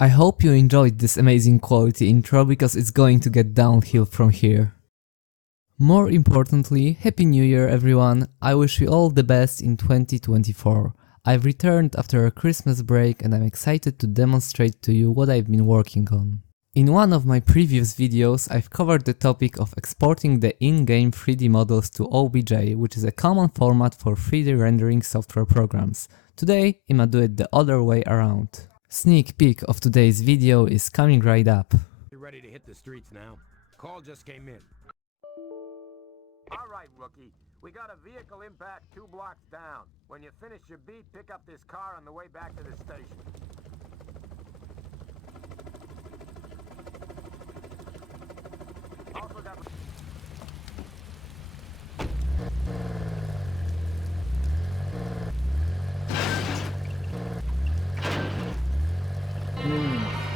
I hope you enjoyed this amazing quality intro because it's going to get downhill from here. More importantly, Happy New Year everyone, I wish you all the best in 2024. I've returned after a Christmas break and I'm excited to demonstrate to you what I've been working on. In one of my previous videos, I've covered the topic of exporting the in-game 3D models to OBJ, which is a common format for 3D rendering software programs. Today, I'ma do it the other way around. Sneak peek of today's video is coming right up. You're ready to hit the streets now. Call just came in. All right, rookie. We got a vehicle impact 2 blocks down. When you finish your beat, pick up this car on the way back to the station. Also got...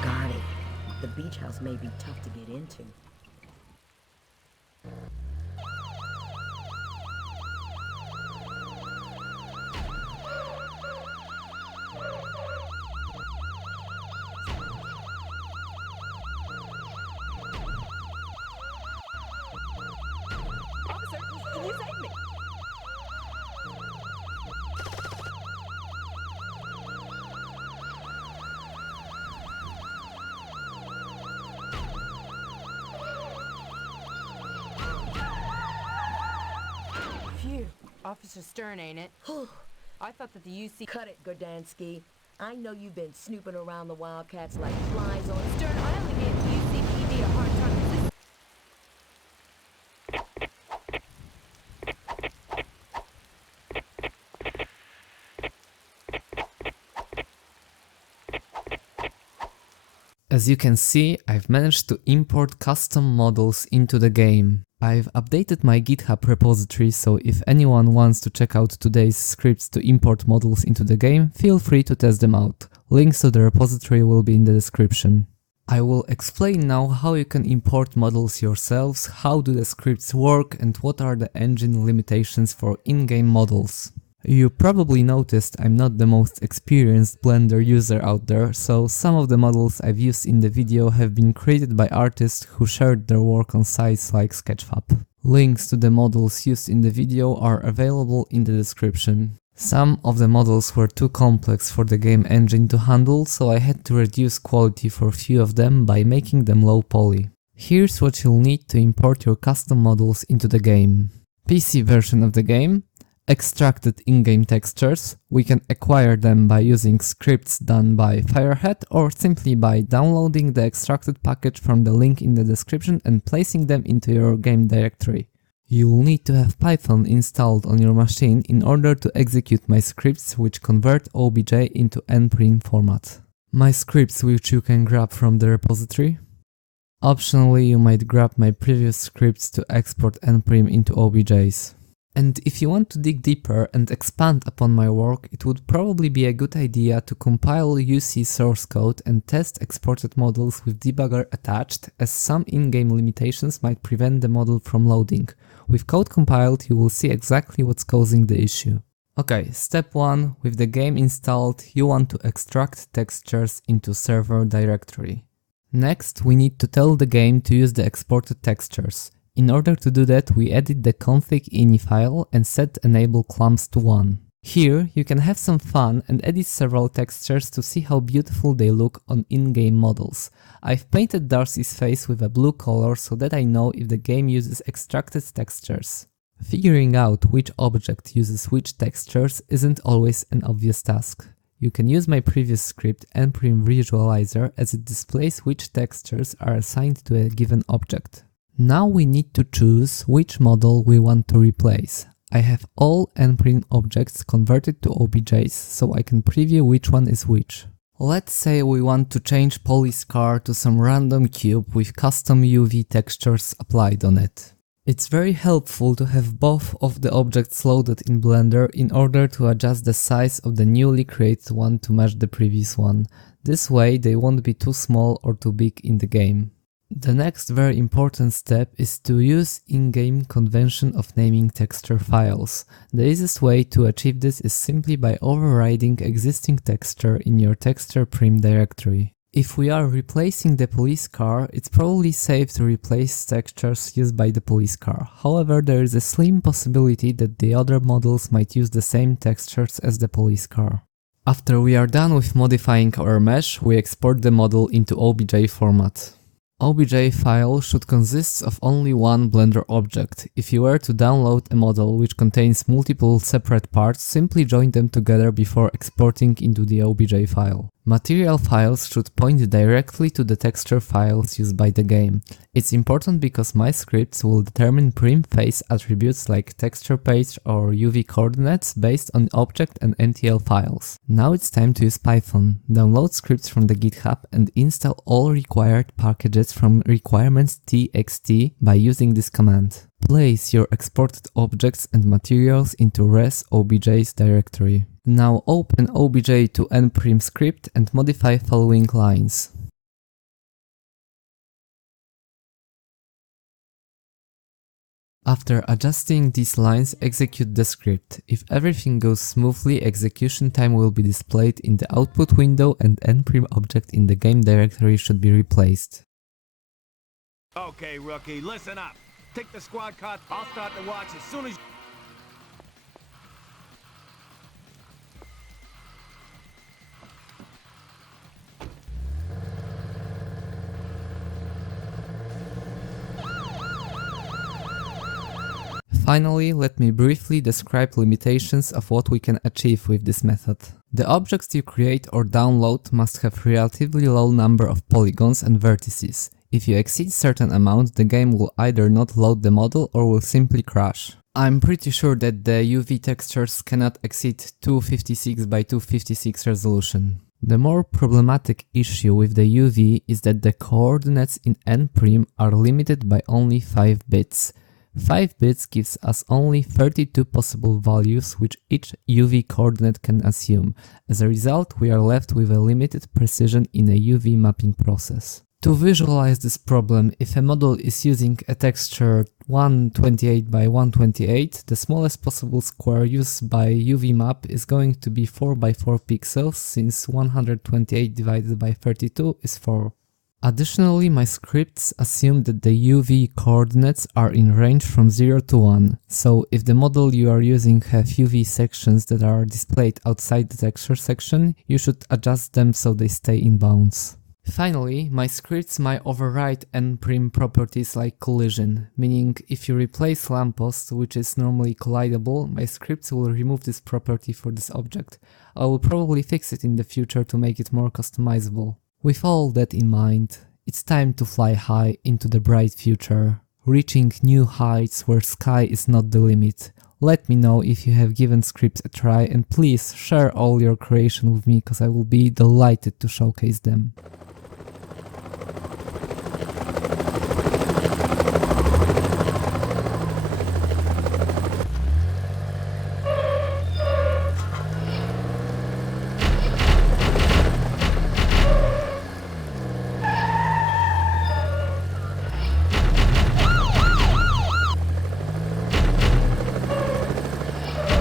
Got it. The beach house may be tough to get into. Officer, can you save me? Phew. Officer Stern, ain't it? I thought that the UC... Cut it, Godansky. I know you've been snooping around the Wildcats like flies on... Stern, I only gave the UCPD a hard time because this... As you can see, I've managed to import custom models into the game. I've updated my GitHub repository, so if anyone wants to check out today's scripts to import models into the game, feel free to test them out. Links to the repository will be in the description. I will explain now how you can import models yourselves, how do the scripts work, and what are the engine limitations for in-game models. You probably noticed I'm not the most experienced Blender user out there, so some of the models I've used in the video have been created by artists who shared their work on sites like Sketchfab. Links to the models used in the video are available in the description. Some of the models were too complex for the game engine to handle, so I had to reduce quality for a few of them by making them low poly. Here's what you'll need to import your custom models into the game. PC version of the game. Extracted in-game textures. We can acquire them by using scripts done by Firehead or simply by downloading the extracted package from the link in the description and placing them into your game directory. You'll need to have Python installed on your machine in order to execute my scripts which convert OBJ into nprim format. My scripts which you can grab from the repository. Optionally, you might grab my previous scripts to export nprim into OBJs. And if you want to dig deeper and expand upon my work, it would probably be a good idea to compile UC source code and test exported models with debugger attached, as some in-game limitations might prevent the model from loading. With code compiled, you will see exactly what's causing the issue. Okay, step 1. With the game installed, you want to extract textures into server directory. Next, we need to tell the game to use the exported textures. In order to do that, we edit the config ini file and set enable clumps to 1. Here, you can have some fun and edit several textures to see how beautiful they look on in-game models. I've painted Darcy's face with a blue color so that I know if the game uses extracted textures. Figuring out which object uses which textures isn't always an obvious task. You can use my previous script nprim visualizer as it displays which textures are assigned to a given object. Now we need to choose which model we want to replace. I have all nprim objects converted to OBJs, so I can preview which one is which. Let's say we want to change Polly's car to some random cube with custom UV textures applied on it. It's very helpful to have both of the objects loaded in Blender in order to adjust the size of the newly created one to match the previous one. This way they won't be too small or too big in the game. The next very important step is to use in-game convention of naming texture files. The easiest way to achieve this is simply by overriding existing texture in your texture prim directory. If we are replacing the police car, it's probably safe to replace textures used by the police car. However, there is a slim possibility that the other models might use the same textures as the police car. After we are done with modifying our mesh, we export the model into OBJ format. OBJ file should consist of only one Blender object. If you were to download a model which contains multiple separate parts, simply join them together before exporting into the OBJ file. Material files should point directly to the texture files used by the game. It's important because my scripts will determine prim face attributes like texture page or UV coordinates based on object and NTL files. Now it's time to use Python. Download scripts from the GitHub and install all required packages from requirements.txt by using this command. Place your exported objects and materials into res.obj's directory. Now open obj to nprim script and modify following lines. After adjusting these lines, execute the script. If everything goes smoothly, execution time will be displayed in the output window and nprim object in the game directory should be replaced. Okay, rookie, listen up. Take the squad car. I'll start the watch as soon as... Finally, let me briefly describe limitations of what we can achieve with this method. The objects you create or download must have relatively low number of polygons and vertices. If you exceed certain amount, the game will either not load the model or will simply crash. I'm pretty sure that the UV textures cannot exceed 256 by 256 resolution. The more problematic issue with the UV is that the coordinates in nprim are limited by only 5 bits. 5 bits gives us only 32 possible values which each UV coordinate can assume. As a result, we are left with a limited precision in a UV mapping process. To visualize this problem, if a model is using a texture 128 by 128, the smallest possible square used by UV map is going to be 4 by 4 pixels, since 128 divided by 32 is 4. Additionally, my scripts assume that the UV coordinates are in range from 0 to 1, so if the model you are using have UV sections that are displayed outside the texture section, you should adjust them so they stay in bounds. Finally, my scripts might override nprim properties like collision, meaning if you replace lamppost, which is normally collidable, my scripts will remove this property for this object. I will probably fix it in the future to make it more customizable. With all that in mind, it's time to fly high into the bright future, reaching new heights where sky is not the limit. Let me know if you have given scripts a try, and please share all your creation with me, cause I will be delighted to showcase them.